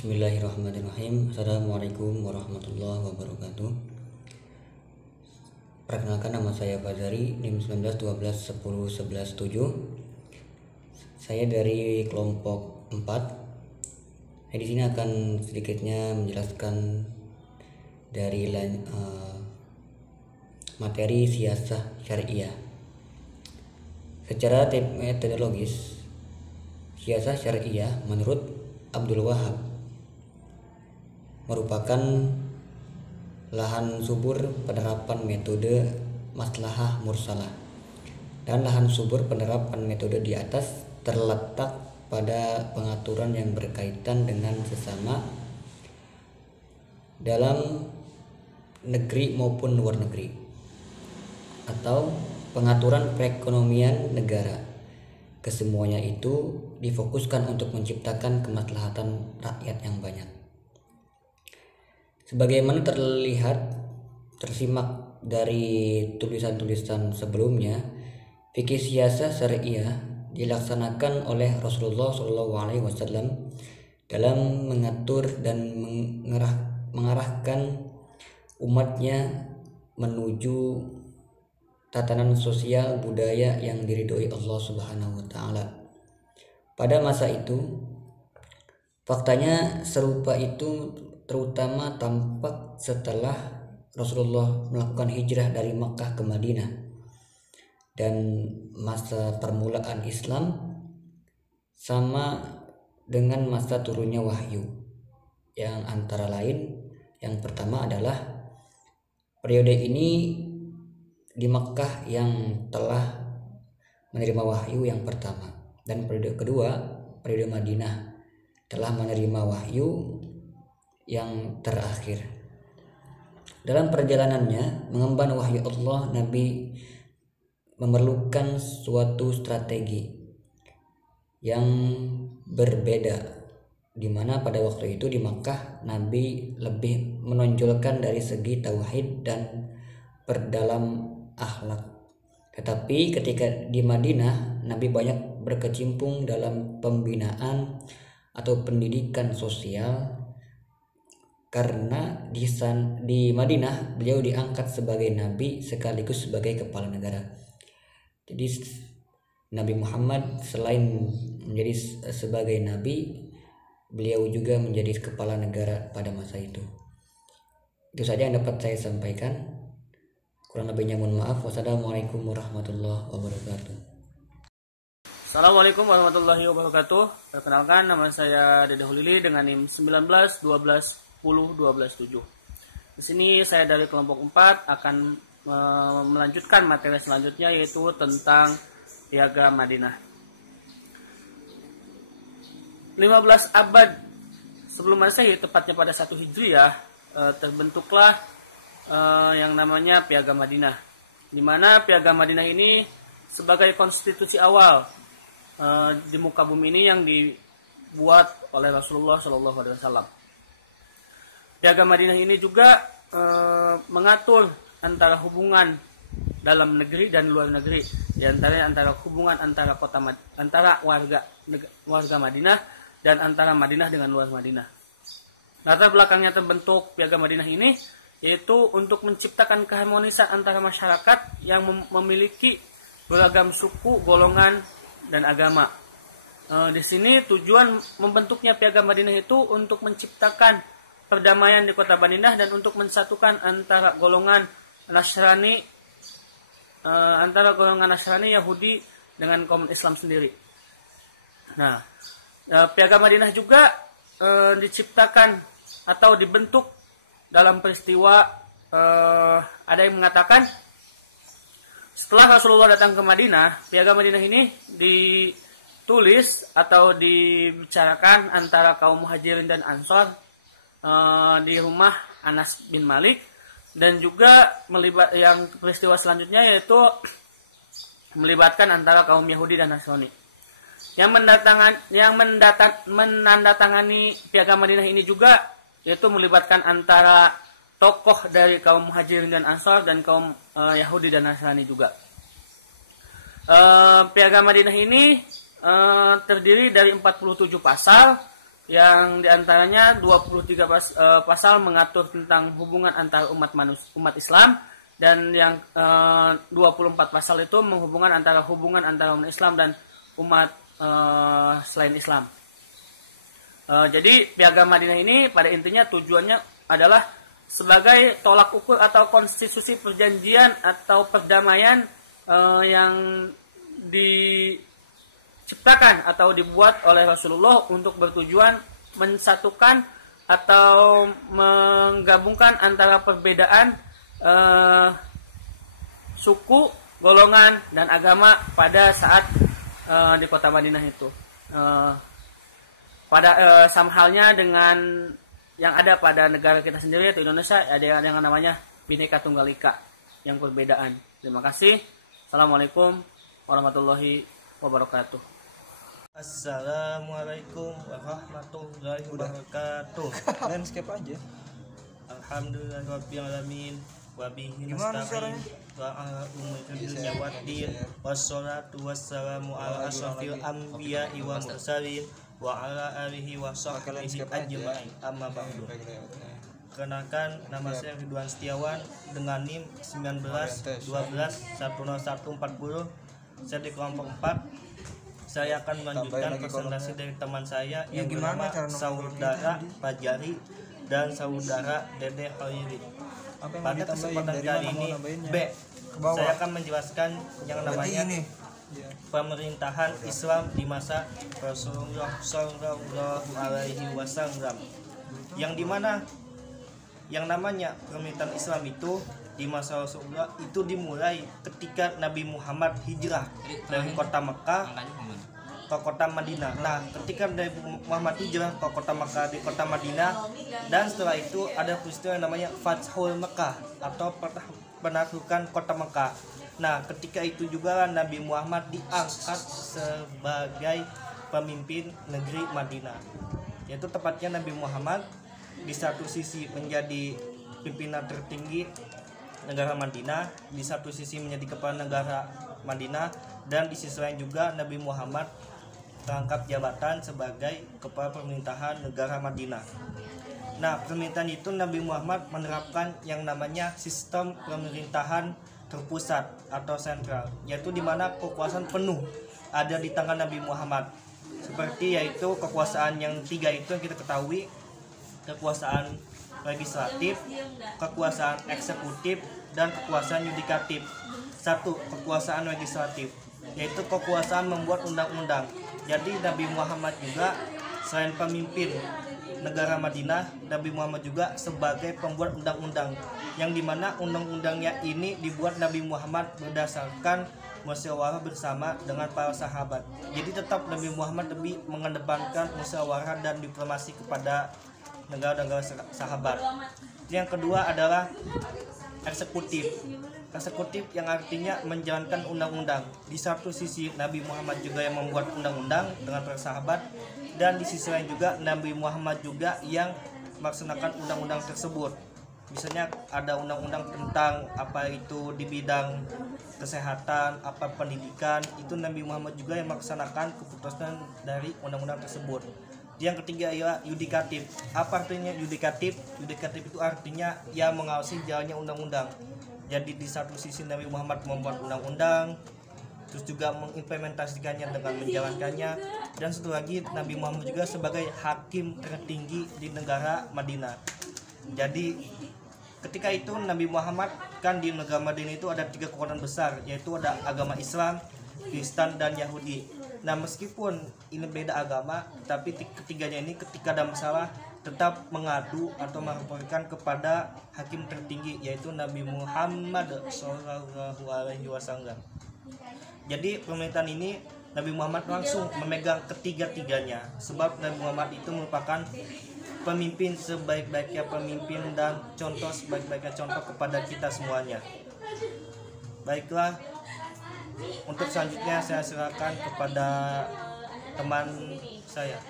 Bismillahirrahmanirrahim. Assalamualaikum warahmatullahi wabarakatuh. Perkenalkan, nama saya Fazari, NIM 19 12 10 11 7. Saya dari kelompok 4. Saya di sini akan sedikitnya menjelaskan dari materi siasah syariah. Secara metodologis, siasah syariah menurut Abdul Wahab merupakan lahan subur penerapan metode maslahah mursalah, dan lahan subur penerapan metode di atas terletak pada pengaturan yang berkaitan dengan sesama dalam negeri maupun luar negeri, atau pengaturan perekonomian negara. Kesemuanya itu difokuskan untuk menciptakan kemaslahatan rakyat yang banyak. Sebagaimana tersimak dari tulisan-tulisan sebelumnya, fikih siasah syariah dilaksanakan oleh Rasulullah SAW dalam mengatur dan mengarahkan umatnya menuju tatanan sosial budaya yang diridhoi Allah Subhanahu wa taala. Pada masa itu, faktanya serupa itu terutama tampak setelah Rasulullah melakukan hijrah dari Makkah ke Madinah dan masa permulaan Islam, sama dengan masa turunnya wahyu, yang antara lain yang pertama adalah periode ini di Makkah yang telah menerima wahyu yang pertama, dan periode kedua, periode Madinah, telah menerima wahyu yang terakhir. Dalam perjalanannya mengemban wahyu Allah, Nabi memerlukan suatu strategi yang berbeda, di mana pada waktu itu di Makkah Nabi lebih menonjolkan dari segi tauhid dan perdalam akhlak. Tetapi ketika di Madinah, Nabi banyak berkecimpung dalam pembinaan atau pendidikan sosial, karena di Madinah beliau diangkat sebagai nabi sekaligus sebagai kepala negara. Jadi Nabi Muhammad selain menjadi sebagai nabi, beliau juga menjadi kepala negara pada masa itu. Itu saja yang dapat saya sampaikan. Kurang lebihnya mohon maaf. Wassalamualaikum warahmatullahi wabarakatuh. Assalamualaikum warahmatullahi wabarakatuh. Perkenalkan, nama saya Dede Hulili dengan NIM 19 12 10 12 7. Di sini saya dari kelompok 4 akan melanjutkan materi selanjutnya, yaitu tentang Piagam Madinah. 15 abad sebelum Masehi, tepatnya pada 1 Hijriah, terbentuklah yang namanya Piagam Madinah, di mana Piagam Madinah ini sebagai konstitusi awal di muka bumi ini yang dibuat oleh Rasulullah SAW. Piagam Madinah ini juga mengatur antara hubungan dalam negeri dan luar negeri, di antaranya antara hubungan antara warga Madinah dan antara Madinah dengan luar Madinah. Latar belakangnya terbentuk Piagam Madinah ini yaitu untuk menciptakan keharmonisan antara masyarakat yang memiliki beragam suku, golongan, dan agama. Di sini tujuan membentuknya Piagam Madinah itu untuk menciptakan perdamaian di kota Madinah dan untuk mensatukan antara golongan Nasrani Yahudi dengan kaum Islam sendiri. Nah, Piagam Madinah juga diciptakan atau dibentuk dalam peristiwa, ada yang mengatakan setelah Rasulullah datang ke Madinah, Piagam Madinah ini ditulis atau dibicarakan antara kaum Muhajirin dan Ansor di rumah Anas bin Malik, dan juga yang peristiwa selanjutnya yaitu melibatkan antara kaum Yahudi dan Nasrani. Yang menandatangani Piagam Madinah ini juga yaitu melibatkan antara tokoh dari kaum Muhajirin dan Ansor dan kaum Yahudi dan Nasrani juga. Piagam Madinah ini terdiri dari 47 pasal yang diantaranya 23 pasal mengatur tentang hubungan antara umat Islam, dan yang 24 pasal itu hubungan antara umat Islam dan umat selain Islam. Jadi Piagam Madinah ini pada intinya tujuannya adalah sebagai tolak ukur atau konstitusi perjanjian atau perdamaian yang diciptakan atau dibuat oleh Rasulullah untuk bertujuan mensatukan atau menggabungkan antara perbedaan suku, golongan, dan agama pada saat di kota Madinah itu. Sama halnya dengan yang ada pada negara kita sendiri, yaitu Indonesia, ada yang namanya Bhinneka Tunggal Ika, yang perbedaan. Terima kasih. Assalamualaikum warahmatullahi wabarakatuh. Assalamualaikum warahmatullahi wabarakatuh. Landscape aja. Alhamdulillahirabbil alamin wa bihi nasta'in wa ala umuri dunya waddin wassalatu wassalamu ala asyrafil anbiya'i wa mursalin wa ala alihi wa sahbihi ajma'in, amma ba'du. Kenakan nama saya Ridwan Setiawan dengan NIM 1912110140. Saya di kelompok 4. Saya akan melanjutkan presentasi dari teman saya yang bernama saudara Fajari dan saudara Dede Khairi. Pada kesempatan kali ini B, saya akan menjelaskan yang namanya pemerintahan Islam di masa Rasulullah Shallallahu Alaihi Wasallam, yang dimana yang namanya pemerintahan Islam itu di masa Rasulullah itu dimulai ketika Nabi Muhammad hijrah dari kota Mekah ke kota Madinah. Nah, ketika Nabi Muhammad hijrah ke kota Mekah di kota Madinah, dan setelah itu ada peristiwa yang namanya Fathul Mekah atau penaklukan kota Mekah. Nah, ketika itu juga Nabi Muhammad diangkat sebagai pemimpin negeri Madinah. Yaitu tepatnya Nabi Muhammad di satu sisi menjadi pimpinan tertinggi negara Madinah, di satu sisi menjadi kepala negara Madinah, dan di sisi lain juga Nabi Muhammad terangkat jabatan sebagai kepala pemerintahan negara Madinah. Nah, pemerintahan itu Nabi Muhammad menerapkan yang namanya sistem pemerintahan terpusat atau sentral, yaitu di mana kekuasaan penuh ada di tangan Nabi Muhammad. Seperti yaitu kekuasaan yang 3 itu yang kita ketahui, kekuasaan legislatif, kekuasaan eksekutif, dan kekuasaan yudikatif. 1. Kekuasaan legislatif, yaitu kekuasaan membuat undang-undang. Jadi Nabi Muhammad juga selain pemimpin negara Madinah, Nabi Muhammad juga sebagai pembuat undang-undang, yang dimana undang-undangnya ini dibuat Nabi Muhammad berdasarkan musyawarah bersama dengan para sahabat. Jadi tetap Nabi Muhammad lebih mengedepankan musyawarah dan diplomasi kepada negara-negara sahabat. Yang kedua adalah eksekutif. Eksekutif yang artinya menjalankan undang-undang. Di satu sisi Nabi Muhammad juga yang membuat undang-undang dengan para sahabat, dan di sisi lain juga Nabi Muhammad juga yang melaksanakan undang-undang tersebut. Misalnya ada undang-undang tentang apa itu di bidang kesehatan, apa pendidikan, itu Nabi Muhammad juga yang melaksanakan keputusan dari undang-undang tersebut. Yang ketiga ialah yudikatif. Apa artinya yudikatif? Yudikatif itu artinya yang mengawasi jalannya undang-undang. Jadi di satu sisi Nabi Muhammad membuat undang-undang, terus juga mengimplementasikannya dengan menjalankannya, dan satu lagi Nabi Muhammad juga sebagai hakim tertinggi di negara Madinah. Jadi ketika itu Nabi Muhammad kan di negara Madinah itu ada 3 kekuatan besar, yaitu ada agama Islam, Kristen, dan Yahudi. Nah, meskipun ini beda agama, tapi ketiganya ini ketika ada masalah tetap mengadu atau melaporkan kepada hakim tertinggi, yaitu Nabi Muhammad Shallallahu Alaihi Wasallam. Jadi pemerintahan ini Nabi Muhammad langsung memegang ketiga-tiganya, sebab Nabi Muhammad itu merupakan pemimpin sebaik-baiknya pemimpin dan contoh sebaik-baiknya contoh kepada kita semuanya. Baiklah, untuk selanjutnya saya silakan kepada teman saya.